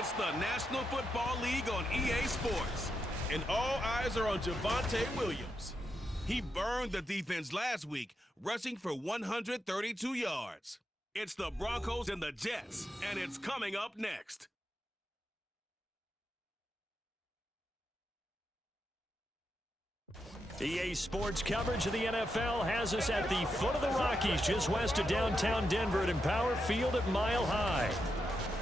It's the National Football League on EA Sports. And all eyes are on Javonte Williams. He burned the defense last week, rushing for 132 yards. It's the Broncos and the Jets, and it's coming up next. EA Sports coverage of the NFL has us at the foot of the Rockies, just west of downtown Denver at Empower Field at Mile High.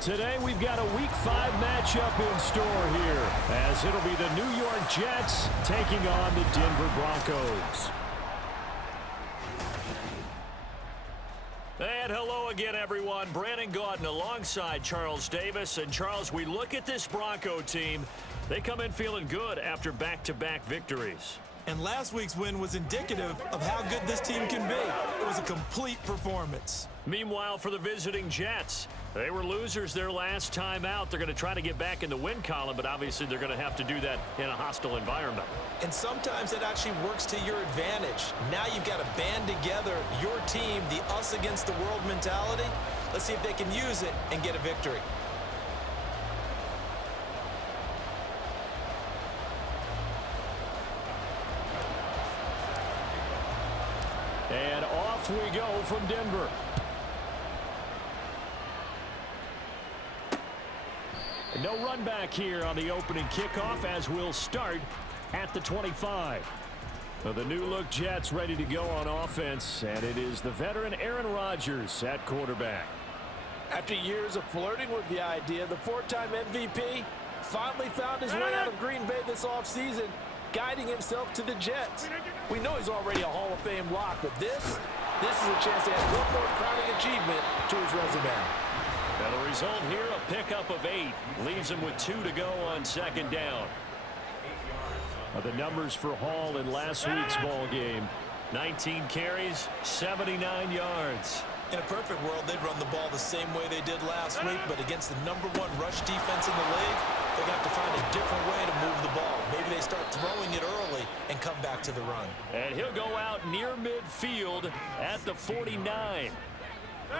Today we've got a Week 5 matchup in store here, as it'll be the New York Jets taking on the Denver Broncos. And hello again, everyone. Brandon Gaudin alongside Charles Davis. And Charles, we look at this Bronco team. They come in feeling good after back-to-back victories. And last week's win was indicative of how good this team can be. It was a complete performance. Meanwhile, for the visiting Jets, they were losers their last time out. They're going to try to get back in the win column, but obviously they're going to have to do that in a hostile environment. And sometimes it actually works to your advantage. Now you've got to band together your team, the us against the world mentality. Let's see if they can use it and get a victory. And off we go from Denver. No run back here on the opening kickoff, as we'll start at the 25. So the new-look Jets ready to go on offense, and it is the veteran Aaron Rodgers at quarterback. After years of flirting with the idea, the four-time MVP finally found his way out of Green Bay this offseason, guiding himself to the Jets. We know he's already a Hall of Fame lock, but this is a chance to add one more crowning achievement to his resume. Now the result here, a pickup of 8, leaves him with 2 to go on second down. The numbers for Hall in last week's ball game: 19 carries, 79 yards. In a perfect world, they'd run the ball the same way they did last week, but against the #1 rush defense in the league, they're going to have to find a different way to move the ball. Maybe they start throwing it early and come back to the run. And he'll go out near midfield at the 49.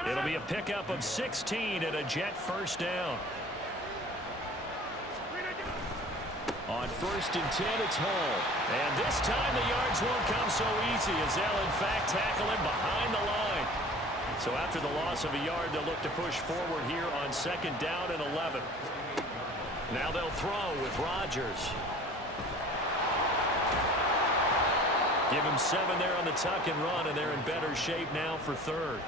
It'll be a pickup of 16 and a Jet first down. On 1st and 10, it's Hall. And this time the yards won't come so easy, as they'll in fact tackle him behind the line. So after the loss of a yard, they'll look to push forward here on 2nd down and 11. Now they'll throw with Rodgers. Give him 7 there on the tuck and run, and they're in better shape now for 3rd.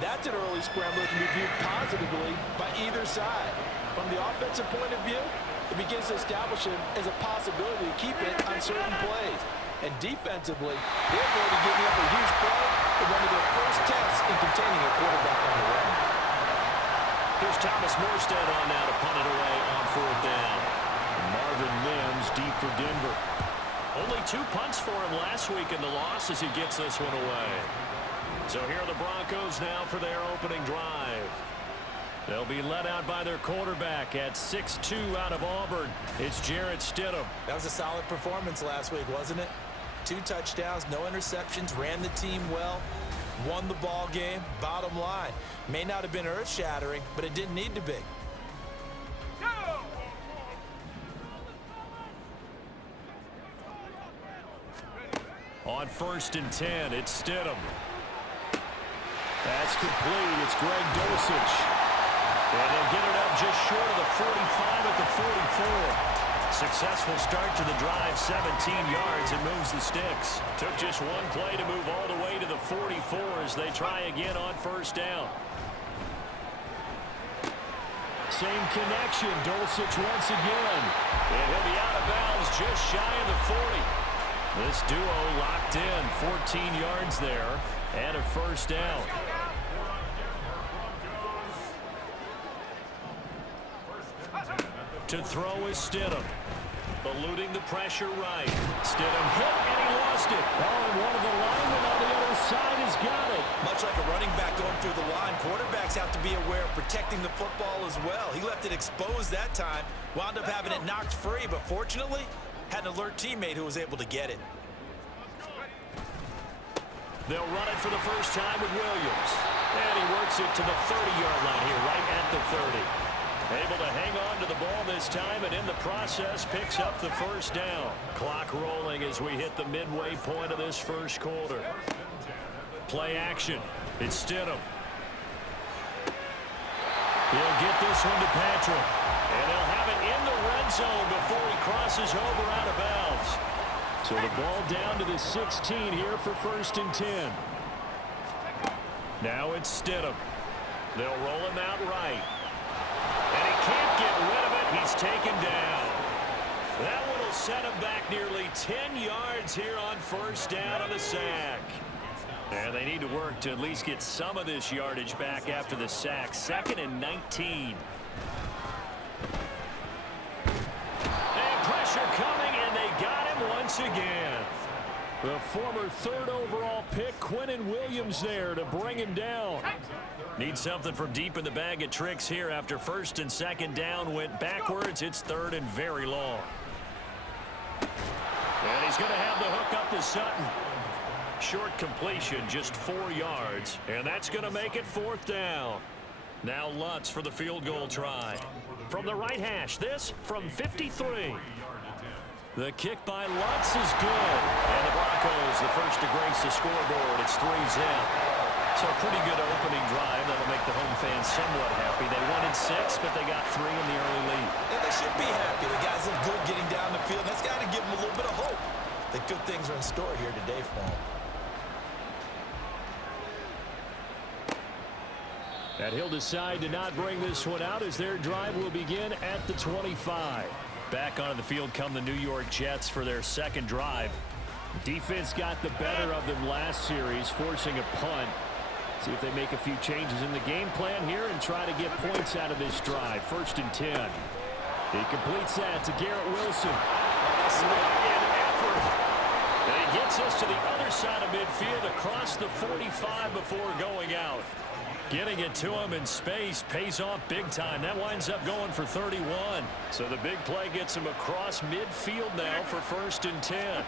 That's an early scrambler that can be viewed positively by either side. From the offensive point of view, it begins to establish him as a possibility to keep it on certain plays. And defensively, they're going to give up a huge play in one of their first tests in containing a quarterback on the run. Here's Thomas Morstead on now to punt it away on 4th down. Marvin Mims deep for Denver. Only 2 punts for him last week in the loss as he gets this one away. So here are the Broncos now for their opening drive. They'll be led out by their quarterback at 6'2" out of Auburn. It's Jarrett Stidham. That was a solid performance last week, wasn't it? 2 touchdowns, no interceptions, ran the team well, won the ball game. Bottom line, may not have been earth-shattering, but it didn't need to be. On 1st and 10, it's Stidham. That's complete. It's Greg Dulcich. And they'll get it up just short of the 45 at the 44. Successful start to the drive, 17 yards, and moves the sticks. Took just 1 play to move all the way to the 44 as they try again on 1st down. Same connection, Dulcich once again. And he'll be out of bounds just shy of the 40. This duo locked in, 14 yards there, and a 1st down. To throw is Stidham. Eluding the pressure right. Stidham hit, and he lost it. Oh, and one of the linemen on the other side has got it. Much like a running back going through the line, quarterbacks have to be aware of protecting the football as well. He left it exposed that time, wound up having it knocked free, but fortunately, had an alert teammate who was able to get it. They'll run it for the first time with Williams. And he works it to the 30-yard line here, right at the 30. Able to hang on to the ball this time, and in the process picks up the first down. Clock rolling as we hit the midway point of this first quarter. Play action. It's Stidham. He'll get this one to Patrick. And they'll have it in the red zone before he crosses over out of bounds. So the ball down to the 16 here for 1st and 10. Now it's Stidham. They'll roll him out right. And he can't get rid of it. He's taken down. That one will set him back nearly 10 yards here on 1st down on the sack. And they need to work to at least get some of this yardage back after the sack. 2nd and 19. And pressure coming, and they got him once again. The former 3rd overall pick, Quinnen Williams, there to bring him down. Need something from deep in the bag of tricks here after 1st and 2nd down went backwards. It's 3rd and very long. And he's going to have the hook up to Sutton. Short completion, just 4 yards. And that's going to make it 4th down. Now Lutz for the field goal try. From the right hash, this from 53. The kick by Lutz is good. And the Broncos, the first to grace the scoreboard. It's 3-zip. So a pretty good opening drive. That'll make the home fans somewhat happy. They wanted 6, but they got 3 in the early lead. And they should be happy. The guys look good getting down the field. That's got to give them a little bit of hope that good things are in store here today for them. And he'll decide to not bring this one out as their drive will begin at the 25. Back onto the field come the New York Jets for their 2nd drive. Defense got the better of them last series, forcing a punt. See if they make a few changes in the game plan here and try to get points out of this drive. 1st and 10. He completes that to Garrett Wilson. Swing effort. And he gets us to the other side of midfield across the 45 before going out. Getting it to him in space pays off big time. That winds up going for 31. So the big play gets him across midfield now for 1st and 10.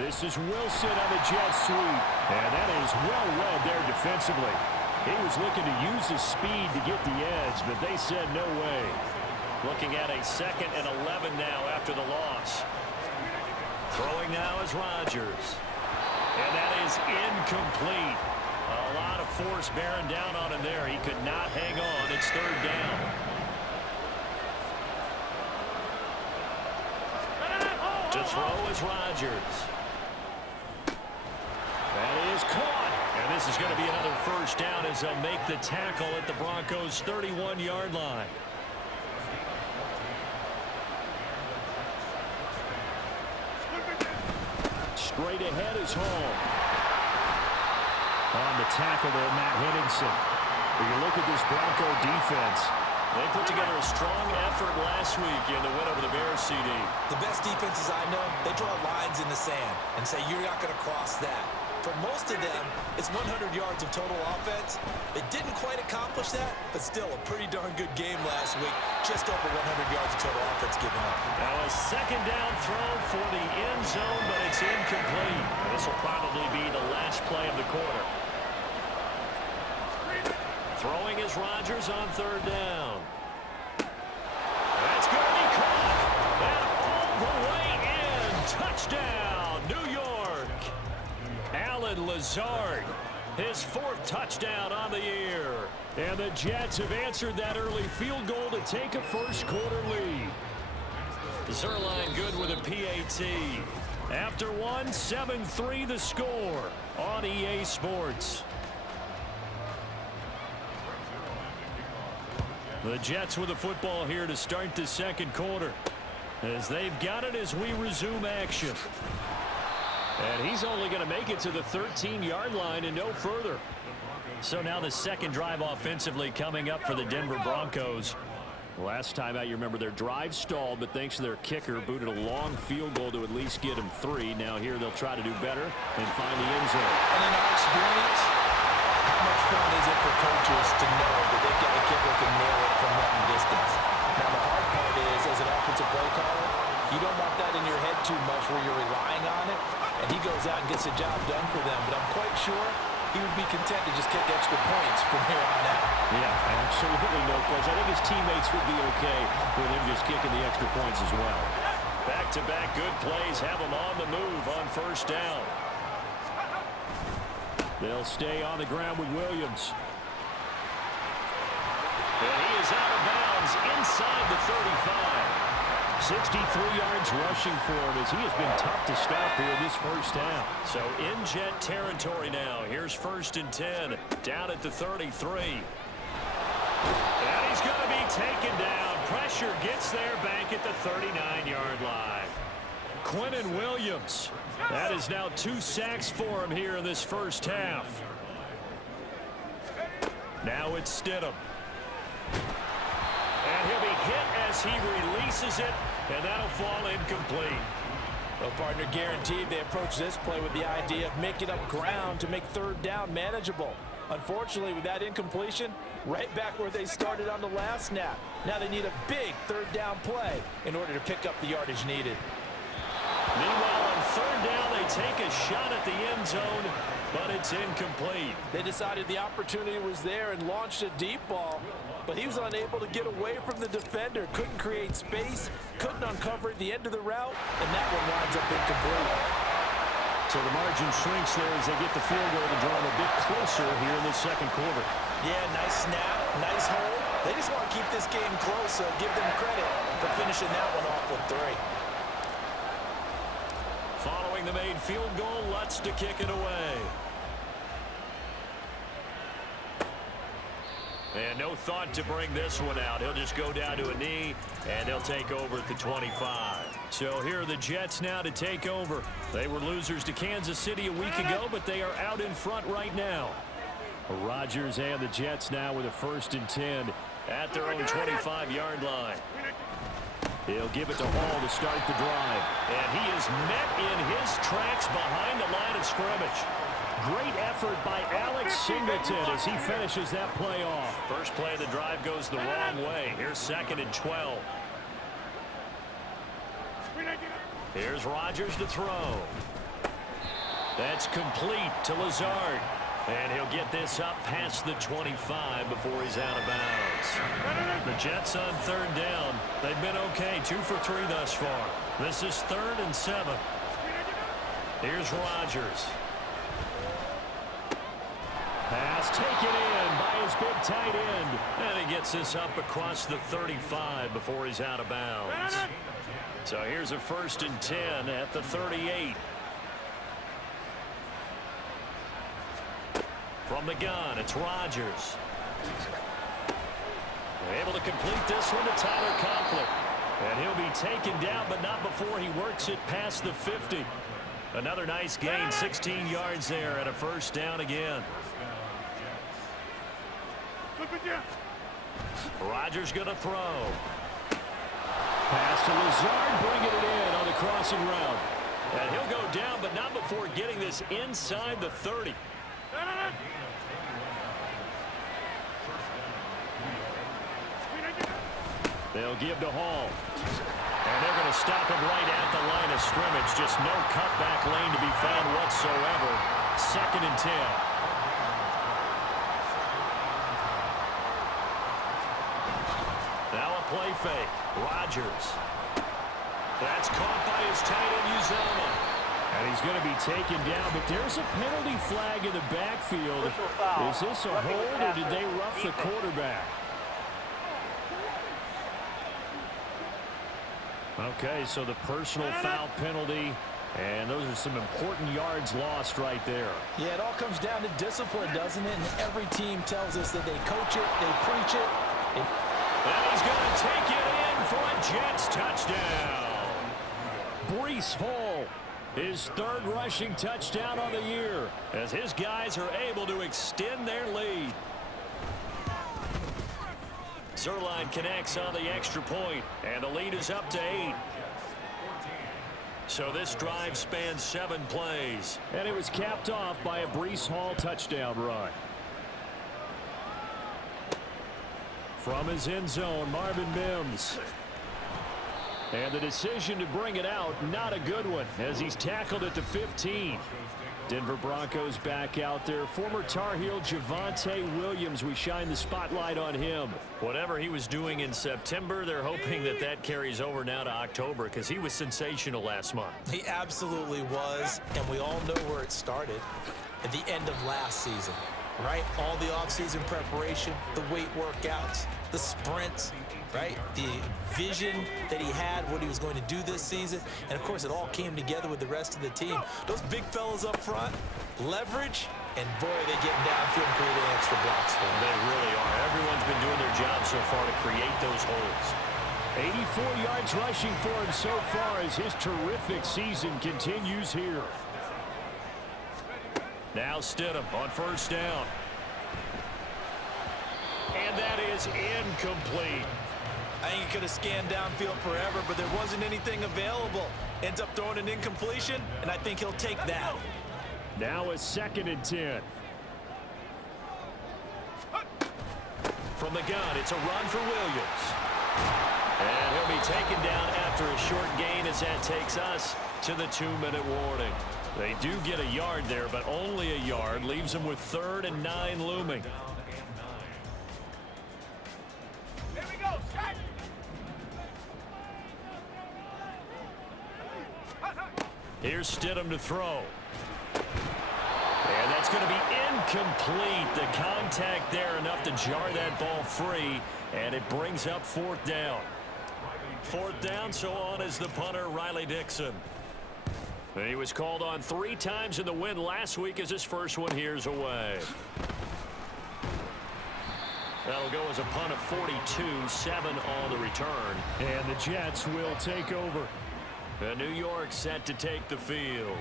This is Wilson on the jet sweep. And that is well read there defensively. He was looking to use his speed to get the edge, but they said no way. Looking at a 2nd and 11 now after the loss. Throwing now is Rodgers. And that is incomplete. A lot of force bearing down on him there. He could not hang on. It's 3rd down. To throw is Rodgers. That is caught. And this is going to be another 1st down as they'll make the tackle at the Broncos' 31-yard line. Straight ahead is Hall. On the tackle there, Matt Henningsen. When you look at this Bronco defense, they put together a strong effort last week in the win over the Bears, CD. The best defenses I know, they draw lines in the sand and say you're not going to cross that. For most of them, it's 100 yards of total offense. They didn't quite accomplish that, but still a pretty darn good game last week. Just over 100 yards of total offense given up. Now a 2nd down throw for the end zone, but it's incomplete. This will probably be the last play of the quarter. Throwing is Rodgers on 3rd down. That's going to be caught. And all the way in. Touchdown, New York. Allen Lazard, his 4th touchdown on the year. And the Jets have answered that early field goal to take a first quarter lead. Zerline good with a PAT. After one, 7-3 the score on EA Sports. The Jets with the football here to start the 2nd quarter. As they've got it as we resume action. And he's only going to make it to the 13-yard line and no further. So now the 2nd drive offensively coming up for the Denver Broncos. Last time out, you remember their drive stalled, but thanks to their kicker, booted a long field goal to at least get them 3. Now here they'll try to do better and find the end zone. And in our experience, how much fun is it for coaches to know that they've got a kicker who can nail it from long distance? Now the hard part is, as an offensive play caller, you don't want that in your head too much where you're relying on it, and he goes out and gets the job done for them. But I'm quite sure he would be content to just kick extra points from here on out. Yeah, absolutely no question. I think his teammates would be okay with him just kicking the extra points as well. Back-to-back good plays have him on the move on first down. They'll stay on the ground with Williams. And he is out of bounds inside the 35. 63 yards rushing for him as he has been tough to stop here this first half. So in Jet territory now. Here's 1st and 10 down at the 33. And he's going to be taken down. Pressure gets there back at the 39-yard line. Quinnen Williams. That is now 2 sacks for him here in this first half. Now it's Stidham. And he'll be hit as he releases it, and that'll fall incomplete. Well, partner, guaranteed they approach this play with the idea of making up ground to make 3rd down manageable. Unfortunately, with that incompletion, right back where they started on the last snap. Now they need a big 3rd down play in order to pick up the yardage needed. Meanwhile, on 3rd down, they take a shot at the end zone, but it's incomplete. They decided the opportunity was there and launched a deep ball, but he was unable to get away from the defender, couldn't create space, couldn't uncover at the end of the route, and that one winds up incomplete. So the margin shrinks there as they get the field goal to draw them a bit closer here in the second quarter. Yeah, nice snap, nice hold. They just want to keep this game close, so give them credit for finishing that one off with 3. Following the made field goal, Lutz to kick it away. And no thought to bring this one out. He'll just go down to a knee, and he'll take over at the 25. So here are the Jets now to take over. They were losers to Kansas City a week ago, but they are out in front right now. Rodgers and the Jets now with a 1st and 10 at their own 25-yard line. He'll give it to Hall to start the drive. And he is met in his tracks behind the line of scrimmage. Great effort by Alex Singleton as he finishes that play off. First play of the drive goes the wrong way. Here's 2nd and 12. Here's Rodgers to throw. That's complete to Lazard. And he'll get this up past the 25 before he's out of bounds. The Jets on 3rd down. They've been okay, 2 for 3 thus far. This is 3rd and 7. Here's Rodgers. Pass taken in by his big tight end. And he gets this up across the 35 before he's out of bounds. So here's a 1st and 10 at the 38. From the gun, it's Rodgers. Able to complete this one to Tyler Conklin. And he'll be taken down, but not before he works it past the 50. Another nice gain, 16 yards there, and a 1st down again. Rodgers going to throw. Pass to Lazard, bringing it in on the crossing route. And he'll go down, but not before getting this inside the 30. They'll give to Hall. And they're going to stop him right at the line of scrimmage. Just no cutback lane to be found whatsoever. 2nd and 10. Now a play fake. Rodgers. That's caught by his tight end, Uzomah. And he's going to be taken down, but there's a penalty flag in the backfield. Is this a hold, or did they rough the quarterback? Okay, so the personal foul penalty, and those are some important yards lost right there. Yeah, it all comes down to discipline, doesn't it? And every team tells us that they coach it, they preach it. And he's going to take it in for a Jets touchdown. Breece Hall, his 3rd rushing touchdown on the year, as his guys are able to extend their lead. Zuerlein connects on the extra point, and the lead is up to 8. So this drive spans 7 plays. And it was capped off by a Breece Hall touchdown run. From his end zone, Marvin Mims. And the decision to bring it out, not a good one, as he's tackled at the 15. Denver Broncos back out there. Former Tar Heel Javonte Williams, we shine the spotlight on him. Whatever he was doing in September, they're hoping that that carries over now to October because he was sensational last month. He absolutely was, and we all know where it started at the end of last season, right? All the offseason preparation, the weight workouts, the sprints, right? The vision that he had, what he was going to do this season. And, of course, it all came together with the rest of the team. Those big fellas up front, leverage, and, boy, they get downfield and creating extra blocks for them. They really are. Everyone's been doing their job so far to create those holes. 84 yards rushing for him so far as his terrific season continues here. Now Stidham on first down. And that is incomplete. I think he could have scanned downfield forever, but there wasn't anything available. Ends up throwing an incompletion, and I think he'll take that. Now a 2nd and 10. From the gun, it's a run for Williams. And he'll be taken down after a short gain as that takes us to the 2-minute warning. They do get a yard there, but only a yard. Leaves them with 3rd and 9 looming. Here we go, shot. Here's Stidham to throw. And that's going to be incomplete. The contact there enough to jar that ball free, and it brings up 4th down. 4th down, so on is the punter, Riley Dixon. He was called on 3 times in the win last week as his first one here's away. That'll go as a punt of 42, 7 on the return. And the Jets will take over. New York set to take the field.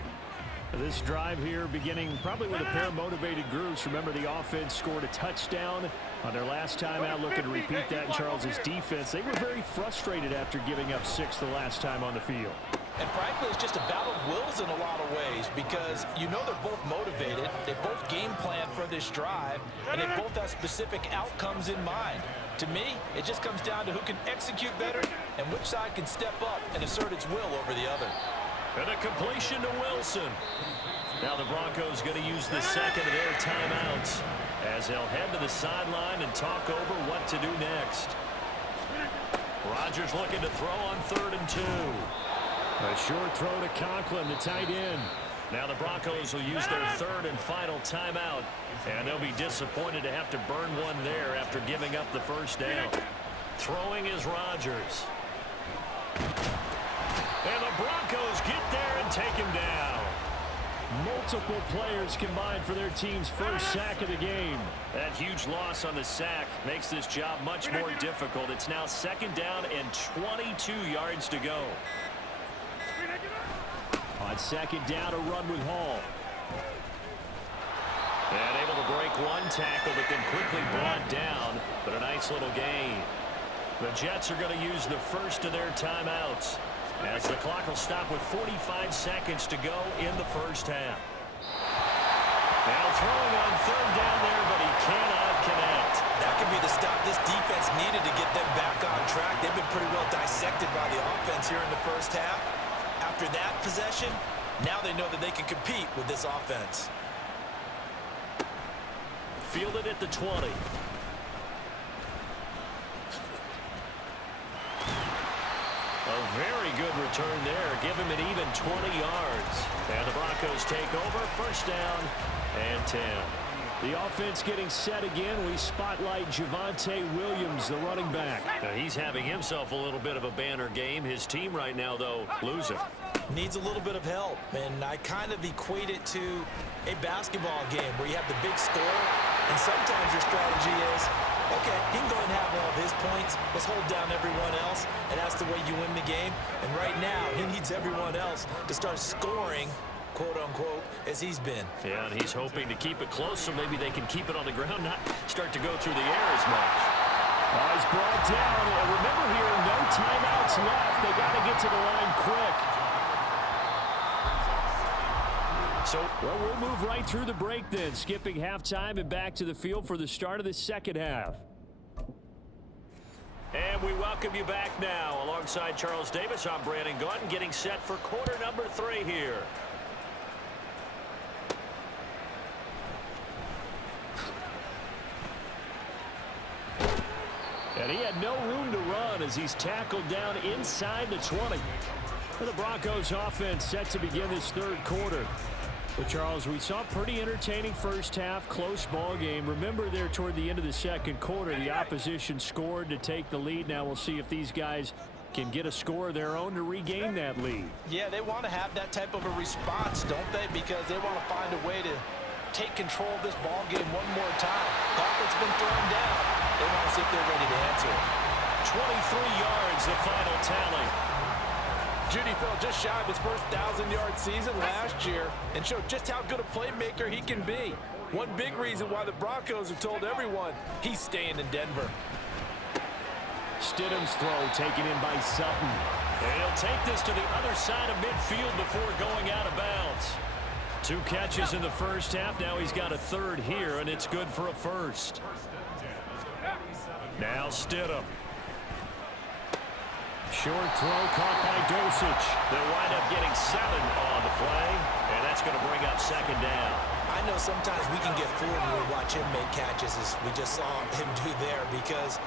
This drive here beginning probably with a pair of motivated groups. Remember, the offense scored a touchdown on their last time out, looking to repeat that in Charles's defense. They were very frustrated after giving up 6 the last time on the field. And frankly, it's just a battle of wills in a lot of ways because you know they're both motivated, they both game plan for this drive, and they both have specific outcomes in mind. To me, it just comes down to who can execute better and which side can step up and assert its will over the other. And a completion to Wilson. Now the Broncos going to use the 2nd of their timeouts as they'll head to the sideline and talk over what to do next. Rodgers looking to throw on 3rd and 2. A short throw to Conklin, the tight end. Now the Broncos will use their 3rd and final timeout, and they'll be disappointed to have to burn one there after giving up the first down. Throwing is Rodgers. And the Broncos get there and take him down. Multiple players combined for their team's first sack of the game. That huge loss on the sack makes this job much more difficult. It's now 2nd down and 22 yards to go. On 2nd down, a run with Hall. And able to break one tackle, but then quickly brought down. But a nice little gain. The Jets are going to use the first of their timeouts as the clock will stop with 45 seconds to go in the first half. Now throwing on 3rd down there, but he cannot connect. That could be the stop this defense needed to get them back on track. They've been pretty well dissected by the offense here in the first half. After that possession, now they know that they can compete with this offense. Fielded at the 20. A very good return there. Give him an even 20 yards. And the Broncos take over. First down and 10. The offense getting set again. We spotlight Javonte Williams, the running back. Now, he's having himself a little bit of a banner game. His team right now, though, losing. Needs a little bit of help, and I kind of equate it to a basketball game where you have the big score, and sometimes your strategy is, okay, he can go and have all of his points. Let's hold down everyone else, and that's the way you win the game. And right now, he needs everyone else to start scoring, quote-unquote, as he's been. Yeah, and he's hoping to keep it close so maybe they can keep it on the ground, not start to go through the air as much. He's brought down. And remember here, no timeouts left. They got to get to the line quick. So, well, we'll move right through the break then, skipping halftime and back to the field for the start of the second half. And we welcome you back now. Alongside Charles Davis, I'm Brandon Gaudin, getting set for quarter number 3 here. no room to run as he's tackled down inside the 20. The Broncos offense set to begin this third quarter. But, Charles, we saw a pretty entertaining first half, close ball game. Remember there toward the end of the second quarter, the opposition scored to take the lead. Now we'll see if these guys can get a score of their own to regain that lead. Yeah, they want to have that type of a response, don't they? Because they want to find a way to take control of this ball game one more time. Gauntlet's been thrown down. They want to see if they're ready to answer it. 23 yards, the final tally. Judy fell just shy of his first 1,000-yard season last year and showed just how good a playmaker he can be. One big reason why the Broncos have told everyone he's staying in Denver. Stidham's throw taken in by Sutton. And he'll take this to the other side of midfield before going out of bounds. 2 catches in the first half. Now he's got a third here, and it's good for a first. Now Stidham. Short throw caught by Dosich. They'll wind up getting 7 on the play, and that's going to bring up second down. I know sometimes we can get fooled when we watch him make catches, as we just saw him do there, because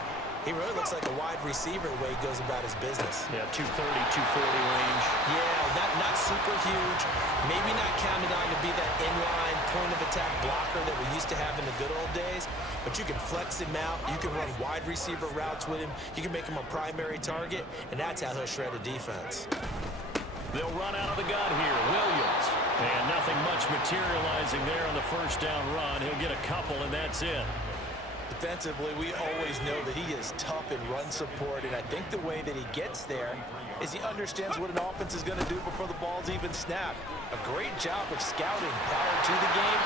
he really looks like a wide receiver the way he goes about his business. Yeah, 230, 240 range. Yeah, not super huge. Maybe not counted on to be that inline point-of-attack blocker that we used to have in the good old days, but you can flex him out. You can run wide receiver routes with him. You can make him a primary target, and that's how he'll shred a defense. They'll run out of the gun here. Williams. And nothing much materializing there on the first down run. He'll get a couple, and that's it. Defensively, we always know that he is tough in run support, and I think the way that he gets there is he understands what an offense is going to do before the ball's even snapped. A great job of scouting prior to the game,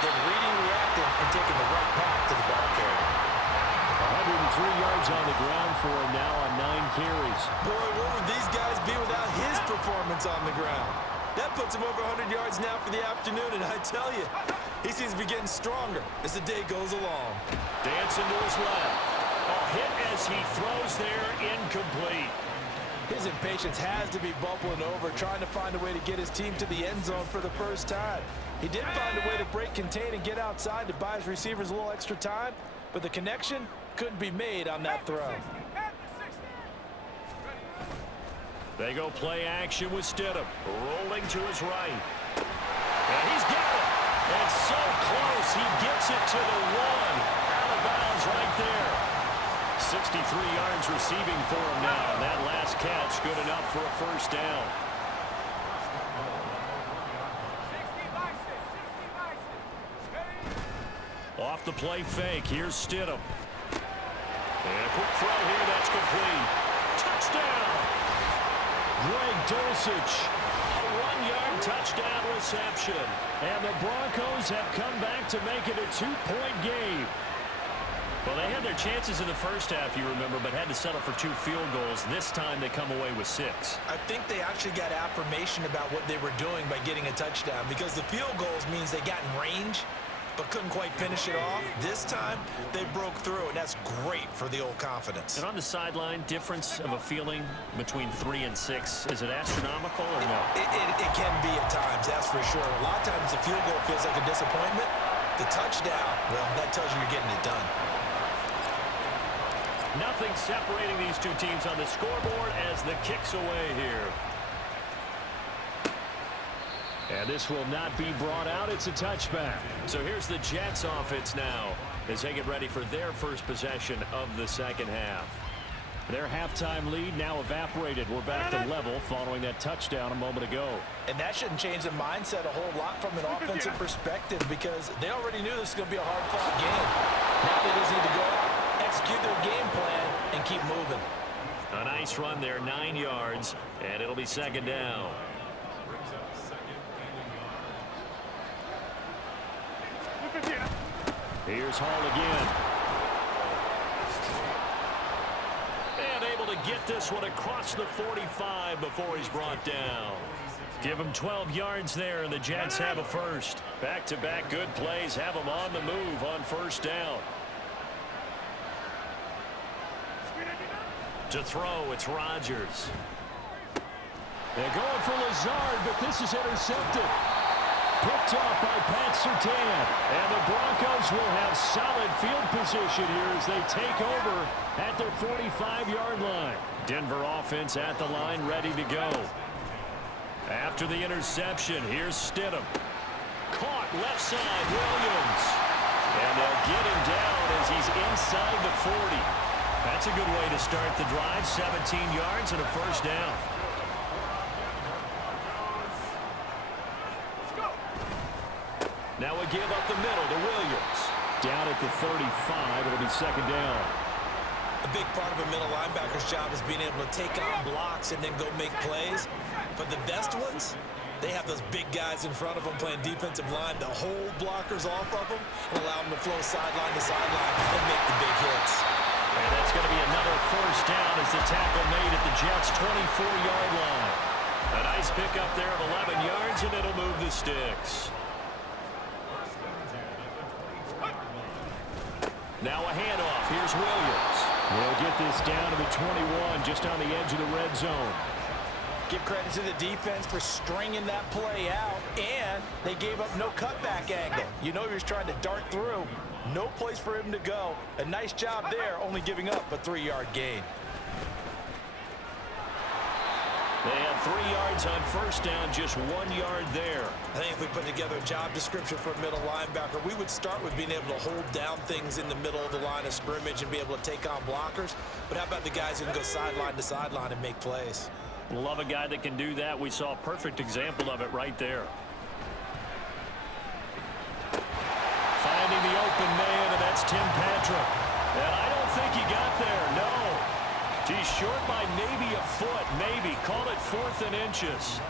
then reading, reacting, and taking the right path to the ball carrier. 103 yards on the ground for him now on 9 carries. Boy, what would these guys be without his performance on the ground? That puts him over 100 yards now for the afternoon, and I tell you, he seems to be getting stronger as the day goes along. Dancing to his left. A hit as he throws there, incomplete. His impatience has to be bubbling over, trying to find a way to get his team to the end zone for the first time. He did find a way to break contain and get outside to buy his receivers a little extra time, but the connection couldn't be made on that throw. They go play action with Stidham. Rolling to his right. And he's got it. And so close. He gets it to the 1. Out of bounds right there. 63 yards receiving for him now. And that last catch good enough for a first down. Off the play fake. Here's Stidham. And a quick throw here. That's complete. Touchdown. Greg Dulcich, a 1-yard touchdown reception. And the Broncos have come back to make it a 2-point game. Well, they had their chances in the first half, you remember, but had to settle for 2 field goals. This time they come away with 6. I think they actually got affirmation about what they were doing by getting a touchdown, because the field goals means they got in range but couldn't quite finish it off. This time, they broke through, and that's great for the old confidence. And on the sideline, difference of a feeling between 3 and 6, is it astronomical or no? It can be at times, that's for sure. A lot of times the field goal feels like a disappointment. The touchdown, well, that tells you you're getting it done. Nothing separating these two teams on the scoreboard as the kick's away here. And this will not be brought out. It's a touchback. So here's the Jets offense now as they get ready for their first possession of the second half. Their halftime lead now evaporated. We're back to level following that touchdown a moment ago. And that shouldn't change the mindset a whole lot from an offensive perspective, because they already knew this was going to be a hard-fought game. Now they just need to go out, execute their game plan, and keep moving. A nice run there, 9 yards, and it'll be second down. Here's Hall again. And able to get this one across the 45 before he's brought down. Give him 12 yards there, and the Jets have a first. Back-to-back good plays have them on the move on first down. To throw, it's Rodgers. They're going for Lazard, but this is intercepted. Picked off by Pat Surtain. And the Broncos will have solid field position here as they take over at their 45-yard line. Denver offense at the line, ready to go. After the interception, here's Stidham. Caught left side, Williams. And they'll get him down as he's inside the 40. That's a good way to start the drive. 17 yards and a first down. Now a give up the middle to Williams. Down at the 35, it'll be second down. A big part of a middle linebacker's job is being able to take on blocks and then go make plays. But the best ones, they have those big guys in front of them playing defensive line to hold blockers off of them and allow them to flow sideline to sideline and make the big hits. And that's going to be another first down as the tackle made at the Jets' 24-yard line. A nice pickup there of 11 yards, and it'll move the sticks. Now a handoff. Here's Williams. They'll get this down to the 21, just on the edge of the red zone. Give credit to the defense for stringing that play out, and they gave up no cutback angle. You know he was trying to dart through. No place for him to go. A nice job there, only giving up a 3-yard gain. They had 3 yards on first down, just 1 yard there. I think if we put together a job description for a middle linebacker, we would start with being able to hold down things in the middle of the line of scrimmage and be able to take on blockers. But how about the guys who can go sideline to sideline and make plays? Love a guy that can do that. We saw a perfect example of it right there. Finding the open man, and that's Tim Patrick. And I don't think he got there, no. He's short by maybe a foot, maybe. Call it 4th and inches.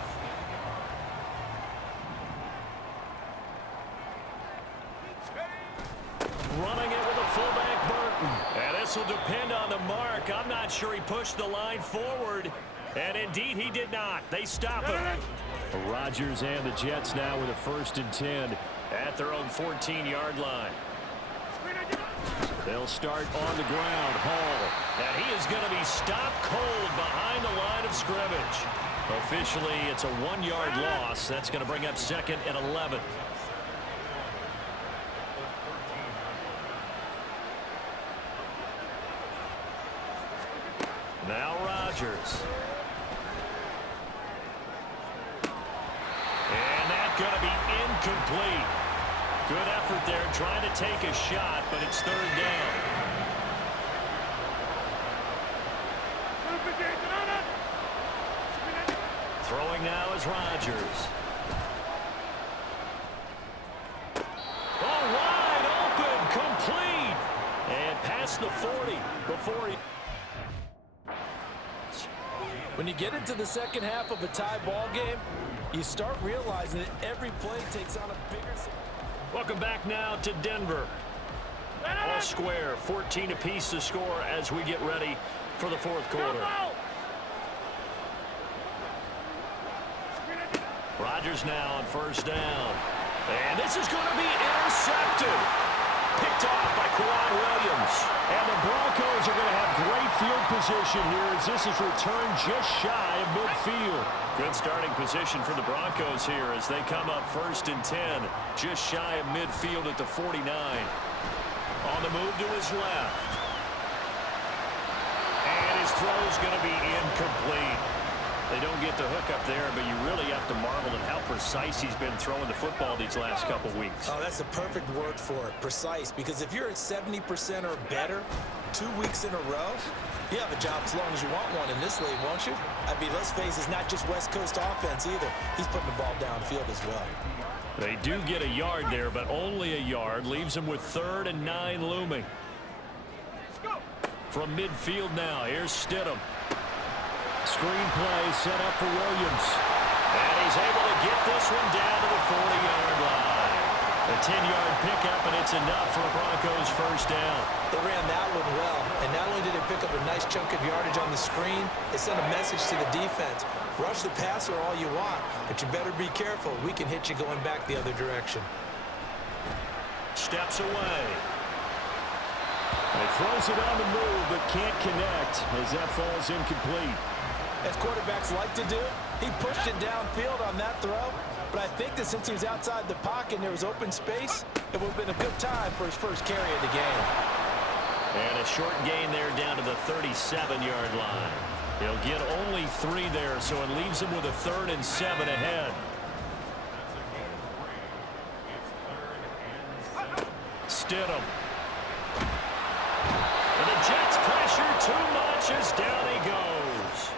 Running it with a fullback, Burton. And this will depend on the mark. I'm not sure he pushed the line forward. And indeed, he did not. They stop him. Rodgers and the Jets now with a 1st and 10 at their own 14-yard line. They'll start on the ground. Hall. And he is going to be stopped cold behind the line of scrimmage. Officially, it's a 1-yard loss. That's going to bring up 2nd and 11. Now Rodgers. And that's going to be incomplete. Good effort there trying to take a shot, but it's 3rd down. Throwing now is Rodgers. Oh, wide open, complete. And past the 40 before he... When you get into the second half of a tie ball game, you start realizing that every play takes on a bigger... Welcome back now to Denver. All square, 14 apiece to score as we get ready for the 4th quarter. Rodgers now on 1st down. And this is going to be intercepted. Picked off by Kwan Williams. And the Broncos are going to have great field position here as this is returned just shy of midfield. Good starting position for the Broncos here as they come up 1st and 10. Just shy of midfield at the 49. On the move to his left. And his throw is going to be incomplete. They don't get the hook up there, but you really have to marvel at how precise he's been throwing the football these last couple weeks. Oh, that's a perfect word for it, precise, because if you're at 70% or better 2 weeks in a row, you have a job as long as you want one in this league, won't you? I mean, let's face it, it's not just West Coast offense either. He's putting the ball downfield as well. They do get a yard there, but only a yard. Leaves them with 3rd and 9 looming. From midfield now, here's Stidham. Screen play set up for Williams. And he's able to get this one down to the 40-yard line. A 10-yard pickup, and it's enough for a Broncos 1st down. They ran that one well, and not only did they pick up a nice chunk of yardage on the screen, they sent a message to the defense. Rush the passer all you want, but you better be careful. We can hit you going back the other direction. Steps away. He throws it on the move, but can't connect as that falls incomplete. As quarterbacks like to do, he pushed it downfield on that throw, But I think that since he was outside the pocket and there was open space, it would have been a good time for his first carry of the game. And a short gain there down to the 37-yard line. He'll get only 3 there, so it leaves him with a 3rd and 7 ahead. Stidham. And the Jets pressure too much as down he goes.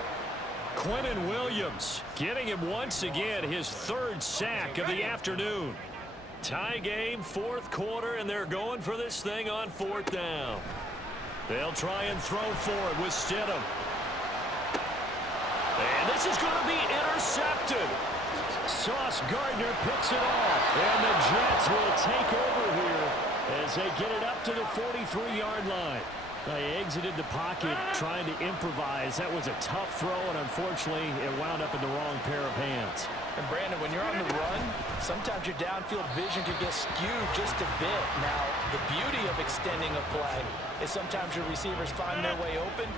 Quinnen Williams getting him once again his 3rd sack of the afternoon. Tie game, 4th quarter, and they're going for this thing on 4th down. They'll try and throw for it with Stidham. And this is going to be intercepted. Sauce Gardner picks it off. And the Jets will take over here as they get it up to the 43-yard line. They exited the pocket trying to improvise. That was a tough throw, and unfortunately, it wound up in the wrong pair of hands. And Brandon, when you're on the run, sometimes your downfield vision can get skewed just a bit. Now, the beauty of extending a play is sometimes your receivers find their way open,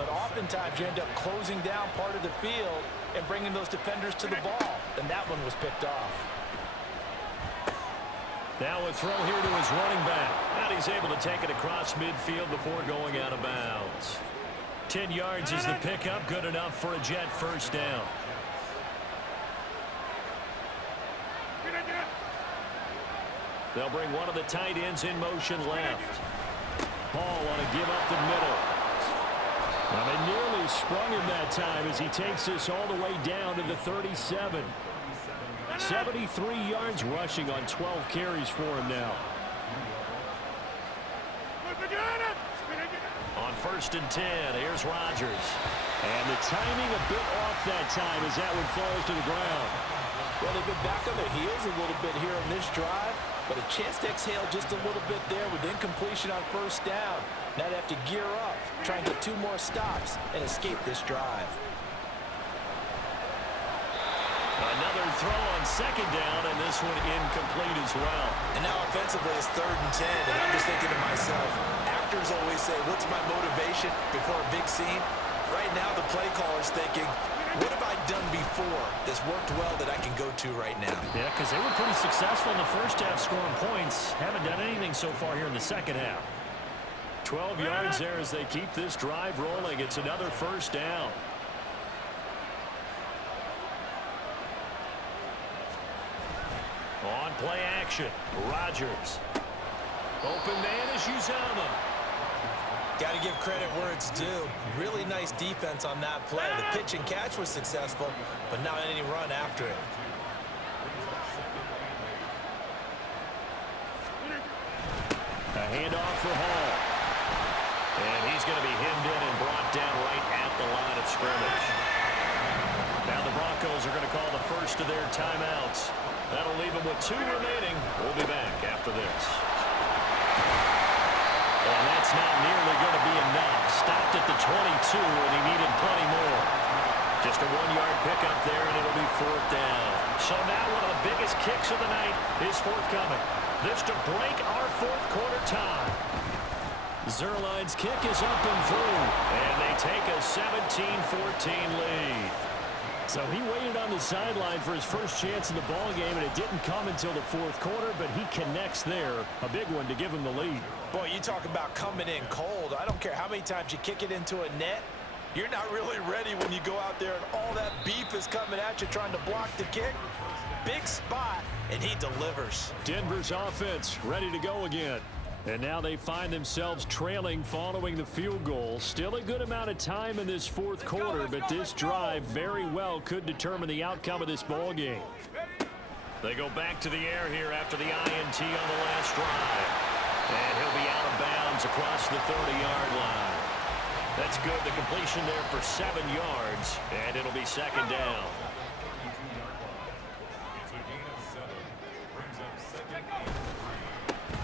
but oftentimes you end up closing down part of the field and bringing those defenders to the ball. And that one was picked off. Now a throw here to his running back. And he's able to take it across midfield before going out of bounds. 10 yards is the pickup. Good enough for a Jet first down. They'll bring one of the tight ends in motion left. Hall on a give up the middle. Well, they nearly sprung him that time as he takes this all the way down to the 37. 73 yards rushing on 12 carries for him now. On 1st and 10, here's Rodgers. And the timing a bit off that time as that one falls to the ground. Well, they've been back on their heels a little bit here on this drive, but a chance to exhale just a little bit there with incompletion on 1st down. Now they have to gear up, try and get 2 more stops and escape this drive. Another throw on 2nd down, and this one incomplete as well. And now offensively it's 3rd and 10, and I'm just thinking to myself, actors always say, what's my motivation before a big scene? Right now the play caller's thinking, what have I done before that's worked well that I can go to right now? Yeah, because they were pretty successful in the first half scoring points. Haven't done anything so far here in the second half. 12 yards there as they keep this drive rolling. It's another 1st down. On play action, Rodgers. Open man is Uzomah. Got to give credit where it's due. Really nice defense on that play. The pitch and catch was successful, but not any run after it. A handoff for Hall. And he's going to be hemmed in and brought down right at the line of scrimmage. Now the Broncos are going to call the first of their timeouts. That'll leave them with 2 remaining. We'll be back after this. And that's not nearly going to be enough. Stopped at the 22, and he needed plenty more. Just a 1-yard pickup there, and it'll be 4th down. So now one of the biggest kicks of the night is forthcoming. This to break our 4th quarter tie. Zuerlein's kick is up and through, and they take a 17-14 lead. So he waited on the sideline for his first chance in the ball game, and it didn't come until the 4th quarter, but he connects there. A big one to give him the lead. Boy, you talk about coming in cold. I don't care how many times you kick it into a net. You're not really ready when you go out there and all that beef is coming at you trying to block the kick. Big spot, and he delivers. Denver's offense ready to go again. And now they find themselves trailing following the field goal. Still a good amount of time in this 4th quarter, but this drive very well could determine the outcome of this ball game. They go back to the air here after the INT on the last drive. And he'll be out of bounds across the 30-yard line. That's good. The completion there for 7 yards, and it'll be 2nd down.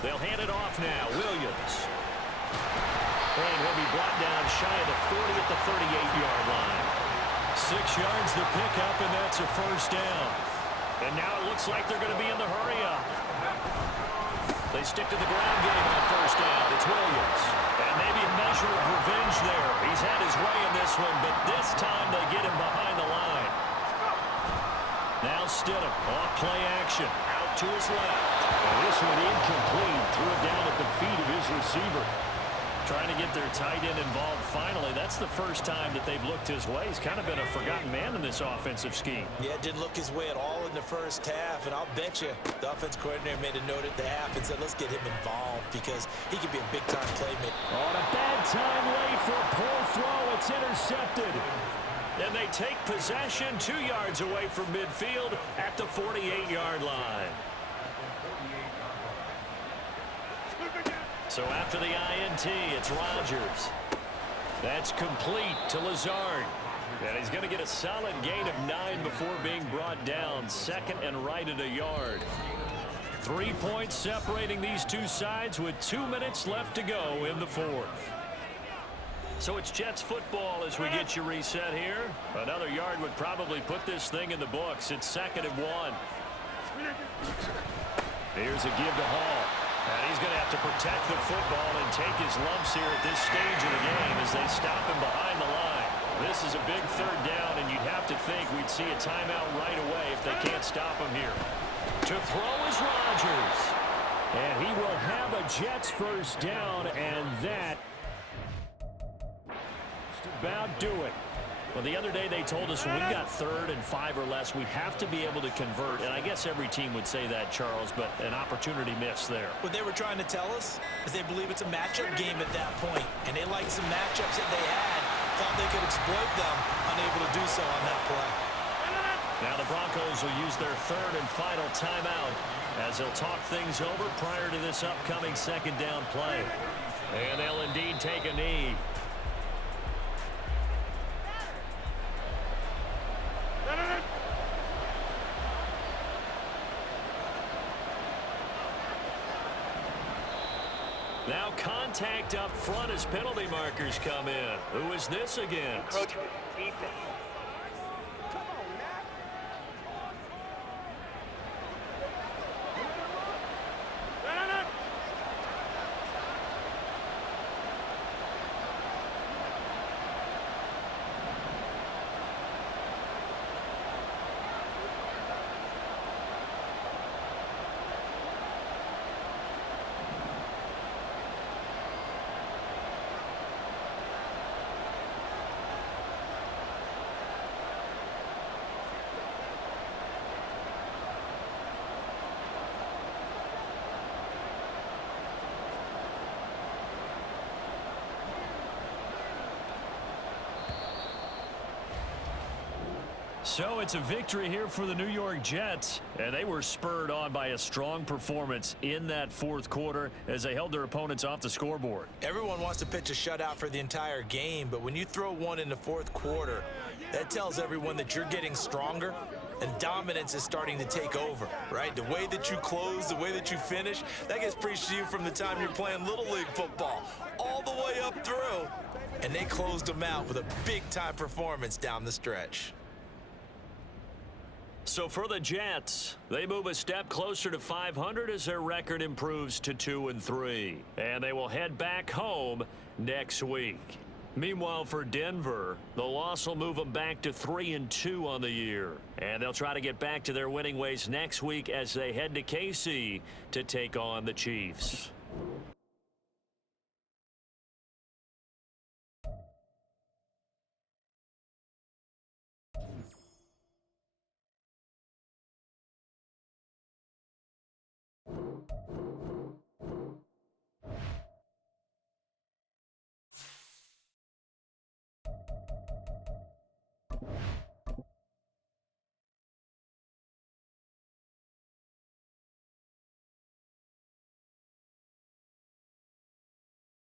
They'll hand it off now. Williams. And he'll be brought down shy of the 40 at the 38-yard line. 6 yards the pickup, and that's a 1st down. And now it looks like they're going to be in the hurry-up. They stick to the ground game on 1st down. It's Williams. And maybe a measure of revenge there. He's had his way in this one, but this time they get him behind the line. Now Stidham off play action. Out to his left. And this one incomplete. Threw it down at the feet of his receiver. Trying to get their tight end involved finally. That's the first time that they've looked his way. He's kind of been a forgotten man in this offensive scheme. Yeah, didn't look his way at all in the first half, and I'll bet you the offense coordinator made a note at the half and said, let's get him involved because he could be a big-time playmaker. On a bad time late for a poor throw. It's intercepted. And they take possession 2 yards away from midfield at the 48-yard line. So after the INT, it's Rodgers. That's complete to Lazard. And he's going to get a solid gain of 9 before being brought down. Second and right at a yard. 3 points separating these two sides with 2 minutes left to go in the fourth. So it's Jets football as we get you reset here. Another yard would probably put this thing in the books. It's 2nd and 1. Here's a give to Hall. And he's going to have to protect the football and take his lumps here at this stage of the game as they stop him behind the line. This is a big 3rd down, and you'd have to think we'd see a timeout right away if they can't stop him here. To throw is Rodgers. And he will have a Jets first down, and that just about do it. Well, the other day they told us when we've got 3rd and 5 or less, we have to be able to convert. And I guess every team would say that, Charles, but an opportunity missed there. What they were trying to tell us is they believe it's a matchup game at that point, and they liked some matchups that they had, thought they could exploit them, unable to do so on that play. Now the Broncos will use their 3rd and final timeout as they'll talk things over prior to this upcoming 2nd down play. And they'll indeed take a knee. Now contact up front as penalty markers come in. Who is this against? Approach defense. So it's a victory here for the New York Jets, and they were spurred on by a strong performance in that 4th quarter as they held their opponents off the scoreboard. Everyone wants to pitch a shutout for the entire game, but when you throw one in the 4th quarter, that tells everyone that you're getting stronger and dominance is starting to take over, right? The way that you close, the way that you finish, that gets preached to you from the time you're playing Little League football all the way up through, and they closed them out with a big-time performance down the stretch. So for the Jets, they move a step closer to 500 as their record improves to 2-3. And they will head back home next week. Meanwhile, for Denver, the loss will move them back to 3-2 on the year. And they'll try to get back to their winning ways next week as they head to KC to take on the Chiefs.